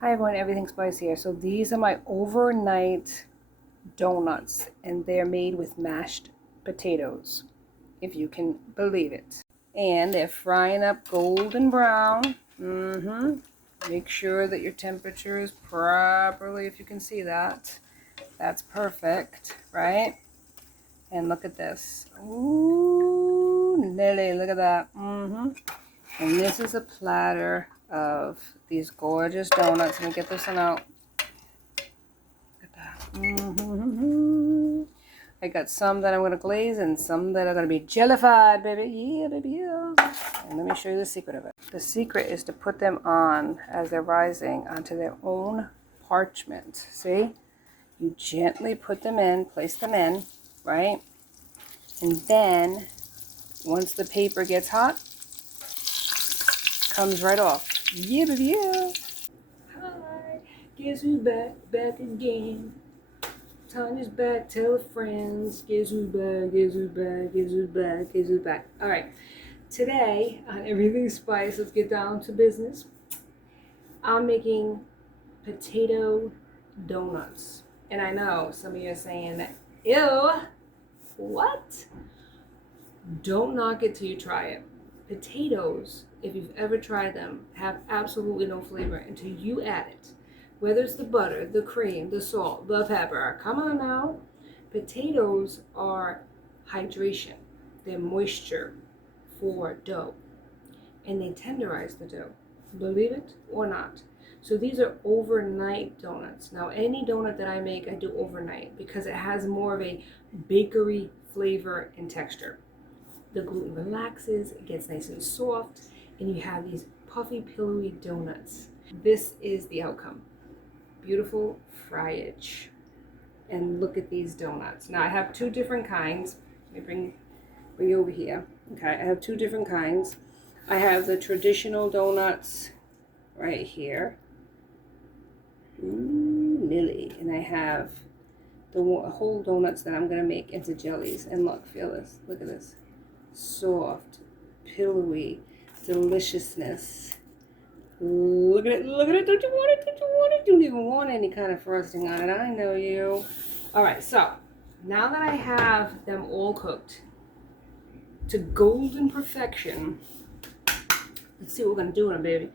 Hi everyone, Everything Spice here. So these are my overnight donuts and they're made with mashed potatoes, if you can believe it. And they're frying up golden brown. Make sure that your temperature is properly, if you can see that. That's perfect, right? And look at this. Ooh, Nelly, look at that. And this is a platter of these gorgeous donuts. Let me get this one out. Look at that. I got some that I'm going to glaze and some that are going to be jellified, baby. Yeah, baby, yeah. And let me show you the secret of it. The secret is to put them on as they're rising onto their own parchment. See? You gently put them in, place them in, right? And then, once the paper gets hot, comes right off. Yeah, baby, yeah. Hi, guess who's back again. Tanya's back, tell her friends. Guess who's back, guess who's back, guess who's back, guess who's back. All right, today on Everything Spice, let's get down to business. I'm making potato donuts. And I know some of you are saying, ew, what? Don't knock it till you try it. Potatoes, if you've ever tried them, have absolutely no flavor until you add it. Whether it's the butter, the cream, the salt, the pepper, come on now. Potatoes are hydration. They're moisture for dough. And they tenderize the dough. Believe it or not. So these are overnight donuts. Now any donut that I make, I do overnight because it has more of a bakery flavor and texture. The gluten relaxes, it gets nice and soft, and you have these puffy, pillowy donuts. This is the outcome. Beautiful fryage. And look at these donuts. Now I have two different kinds. Let me bring you over here. Okay, I have two different kinds. I have the traditional donuts right here. Ooh, Lily. And I have the whole donuts that I'm gonna make into jellies. And look, feel this. Look at this. Soft, pillowy deliciousness. Look at it, look at it. Don't you want it? Don't you want it? You don't even want any kind of frosting on it. I know you. All right, so now that I have them all cooked to golden perfection, let's see what we're gonna do with them, baby.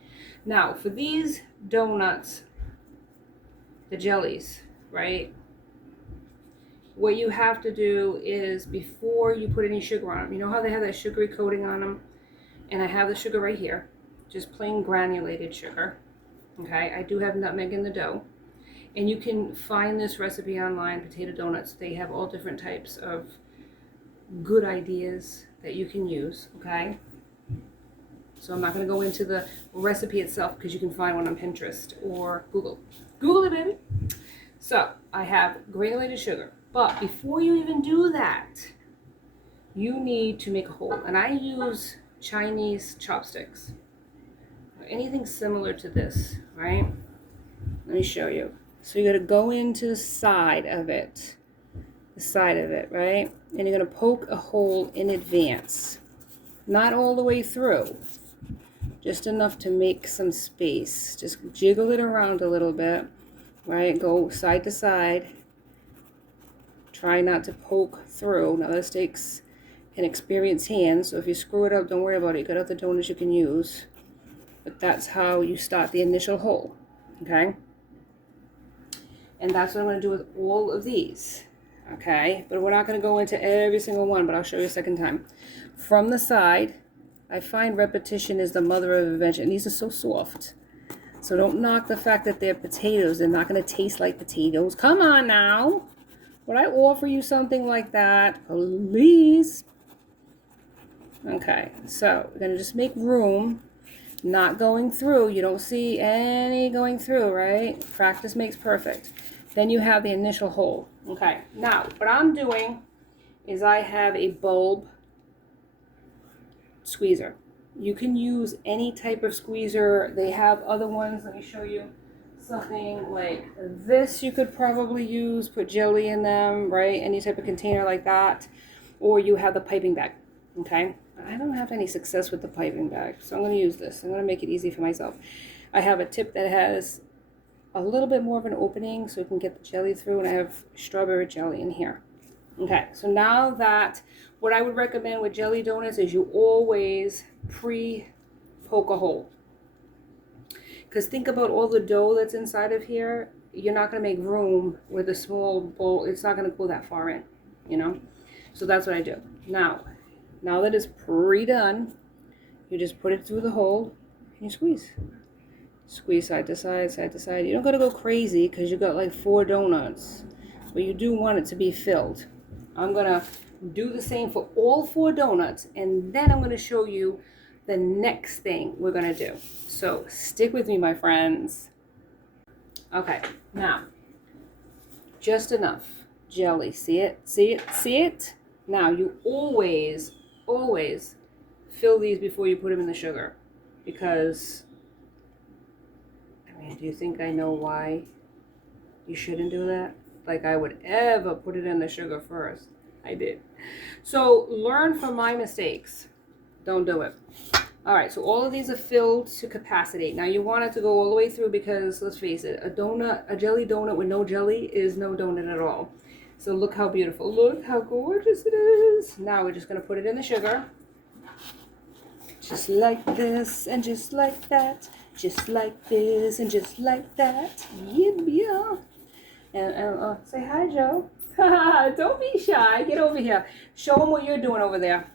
Now, for these donuts, the jellies, right? What you have to do is, before you put any sugar on them, you know how they have that sugary coating on them? And I have the sugar right here, just plain granulated sugar. Okay, I do have nutmeg in the dough. And you can find this recipe online, potato donuts. They have all different types of good ideas that you can use, okay? So I'm not going to go into the recipe itself because you can find one on Pinterest or Google. Google it, baby. So I have granulated sugar. But before you even do that, you need to make a hole. And I use Chinese chopsticks. Or anything similar to this, right? Let me show you. So you're going to go into the side of it. The side of it, right? And you're going to poke a hole in advance. Not all the way through. Just enough to make some space. Just jiggle it around a little bit, right? Go side to side. Try not to poke through. Now this takes an experienced hand, so if you screw it up, don't worry about it. You got other donuts you can use. But that's how you start the initial hole, okay? And that's what I'm going to do with all of these, okay? But we're not going to go into every single one, but I'll show you a second time. From the side, I find repetition is the mother of invention. These are so soft. So don't knock the fact that they're potatoes. They're not going to taste like potatoes. Come on now. Would I offer you something like that? Please. Okay, so we're going to just make room. Not going through. You don't see any going through, right? Practice makes perfect. Then you have the initial hole. Okay, now what I'm doing is I have a bulb squeezer. You can use any type of squeezer. They have other ones. Let me show you something like this. You could probably use, put jelly in them, right? Any type of container like that. Or you have the piping bag, okay? I don't have any success with the piping bag, so I'm going to use this. I'm going to make it easy for myself. I have a tip that has a little bit more of an opening so we can get the jelly through, and I have strawberry jelly in here. Okay, so now that, what I would recommend with jelly donuts is you always pre-poke a hole. Because think about all the dough that's inside of here. You're not going to make room with a small bowl. It's not going to go that far in, you know? So that's what I do. Now that it's pre-done, you just put it through the hole and you squeeze. Squeeze side to side, side to side. You don't got to go crazy because you got like 4 donuts. But you do want it to be filled. I'm going to do the same for all 4 donuts, and then I'm going to show you the next thing we're going to do. So stick with me, my friends. Okay, now, just enough jelly. See it? See it? See it? Now, you always fill these before you put them in the sugar. Because, I mean, do you think I know why you shouldn't do that? Like I would ever put it in the sugar first. I did. So learn from my mistakes. Don't do it. All right, so all of these are filled to capacity. Now you want it to go all the way through because, let's face it, a jelly donut with no jelly is no donut at all. So look how beautiful. Look how gorgeous it is. Now we're just going to put it in the sugar. Just like this and just like that. Just like this and just like that. Yeah. And say hi, Joe. Don't be shy. Get over here. Show him what you're doing over there.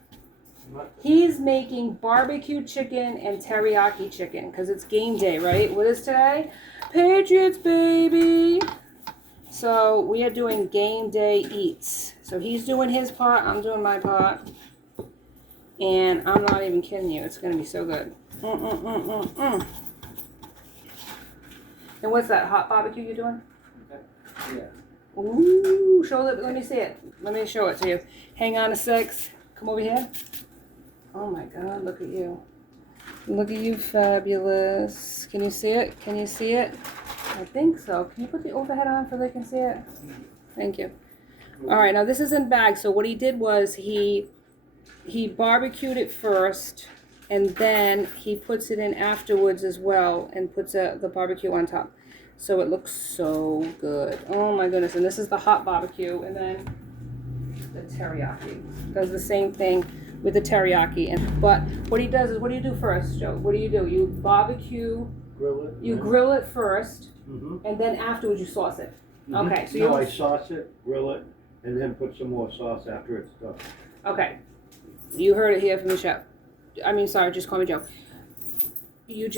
He's making barbecue chicken and teriyaki chicken because it's game day, right? What is today? Patriots, baby. So we are doing game day eats. So he's doing his part. I'm doing my part. And I'm not even kidding you. It's going to be so good. And what's that, hot barbecue you're doing? Yeah. Ooh, show it. Let me see it. Let me show it to you. Hang on a sec. Come over here. Oh my God, look at you. Look at you, fabulous. Can you see it? Can you see it? I think so. Can you put the overhead on so they can see it? Thank you. All right, now this is in bags. So what he did was he barbecued it first, and then he puts it in afterwards as well and puts the barbecue on top. So it looks so good. Oh my goodness. And this is the hot barbecue, and then the teriyaki. Does the same thing with the teriyaki. But what he does is, what do you do first, Joe? What do? You barbecue. Grill it. You grill it first, Mm-hmm. and then afterwards you sauce it. Mm-hmm. Okay, so no, I sauce it, grill it, and then put some more sauce after it's done. Okay, you heard it here from the chef. I mean, sorry, just call me Joe. You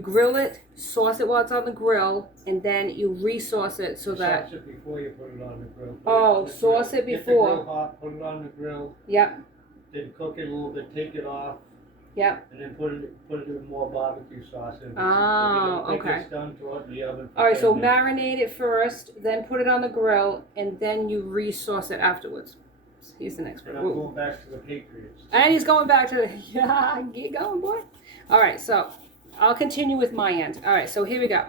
grill it, sauce it while it's on the grill, and then you re-sauce it so that. Sauce it before you put it on the grill. Oh, sauce it Get before. the grill hot, put it on the grill. Yep. Then cook it a little bit, take it off. Yep. And then put it in more barbecue sauce. And Okay. It's done, throw it in the oven. All right, so marinate it first, then put it on the grill, and then you re-sauce it afterwards. He's an expert. And I'm going back to the Patriots. And he's going back to the, yeah, get going, boy. All right, so I'll continue with my end. All right, so here we go.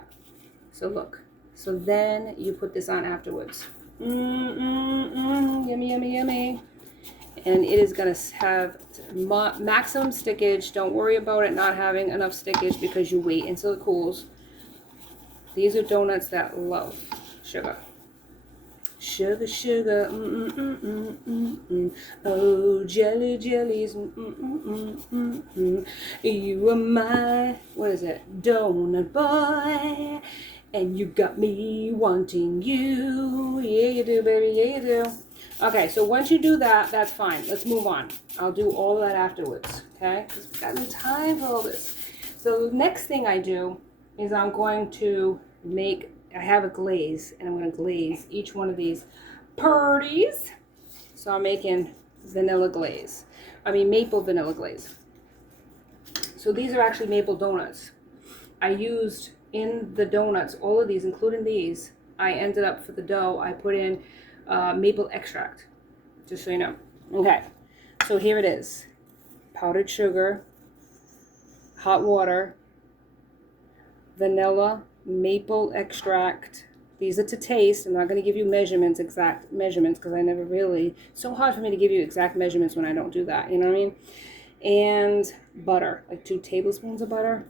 So look. So then you put this on afterwards. Yummy, yummy, yummy. And it is going to have maximum stickage. Don't worry about it not having enough stickage because you wait until it cools. These are donuts that love sugar. Sugar, sugar, oh, jelly, jellies, You are my, what is it, donut boy, and you got me wanting you. Yeah, you do, baby, yeah, you do. Okay, so once you do that, that's fine. Let's move on. I'll do all of that afterwards, okay? Because we've got no time for all this. So the next thing I do is I'm going to I have a glaze, and I'm going to glaze each one of these purties. So I'm making maple vanilla glaze. So these are actually maple donuts. I used in the donuts, all of these, including these, I ended up for the dough, I put in maple extract, just so you know. Okay, so here it is. Powdered sugar, hot water, vanilla, maple extract. These are to taste. I'm not going to give you exact measurements, because I never really, it's so hard for me to give you exact measurements when I don't do that, you know what I mean? And butter, like 2 tablespoons of butter.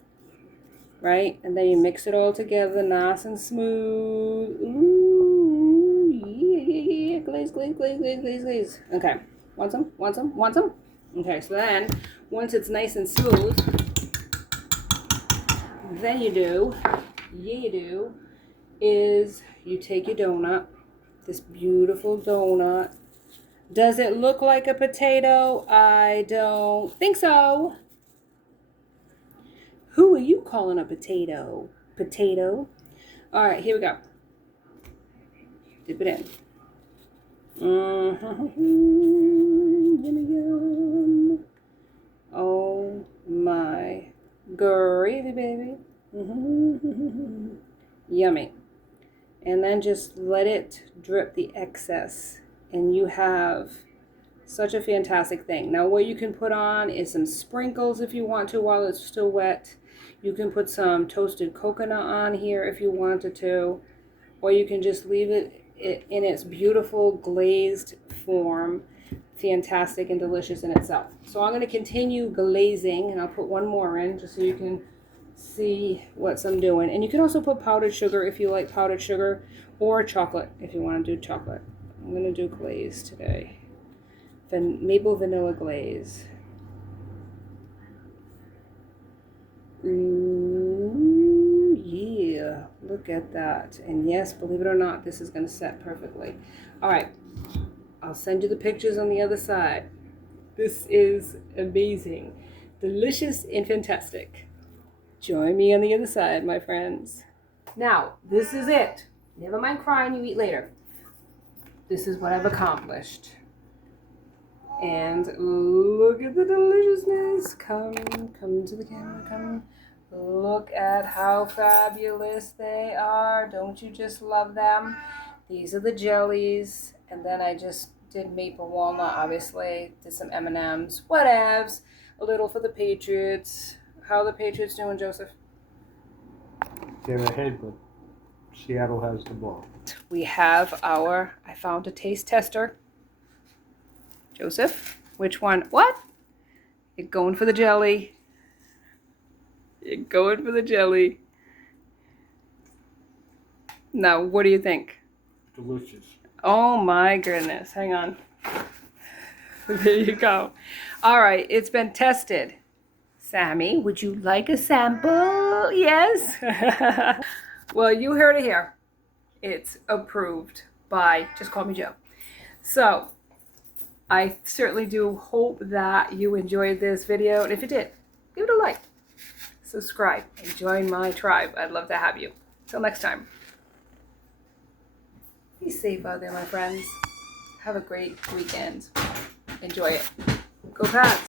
right? And then you mix it all together, nice and smooth. Ooh, yeah, glaze, glaze, glaze, glaze, glaze, glaze. Okay, want some? Want some? Want some? Okay, so then, once it's nice and smooth, then you do, is you take your donut, this beautiful donut. Does it look like a potato? I don't think so. Who are you calling a potato? Potato. All right, here we go. Dip it in. Yummy yum. Oh my gravy, baby. Yummy. And then just let it drip the excess, and you have such a fantastic thing. Now what you can put on is some sprinkles if you want to while it's still wet. You can put some toasted coconut on here if you wanted to, or you can just leave it in its beautiful glazed form. Fantastic and delicious in itself. So I'm going to continue glazing, and I'll put one more in just so you can see what I'm doing. And you can also put powdered sugar if you like powdered sugar, or chocolate if you want to do chocolate. I'm going to do glaze today. Maple vanilla glaze. Ooh, yeah, look at that. And yes, believe it or not, this is going to set perfectly. All right, I'll send you the pictures on the other side. This is amazing, delicious, and fantastic. Join me on the other side, my friends. Now, this is it. Never mind crying, you eat later. This is what I've accomplished. And look at the deliciousness. Come to the camera, come. Look at how fabulous they are. Don't you just love them? These are the jellies. And then I just did maple walnut, obviously. Did some M&Ms, whatevs. A little for the Patriots. How are the Patriots doing, Joseph? They're ahead, but Seattle has the ball. We have I found a taste tester. Joseph, which one? What? You're going for the jelly. You're going for the jelly. Now, what do you think? Delicious. Oh my goodness. Hang on. There you go. All right, it's been tested. Sammy, would you like a sample? Yes. Well, you heard it here. It's approved by Just Call Me Joe. So, I certainly do hope that you enjoyed this video. And if you did, give it a like, subscribe, and join my tribe. I'd love to have you. Till next time. Be safe out there, my friends. Have a great weekend. Enjoy it. Go Pats.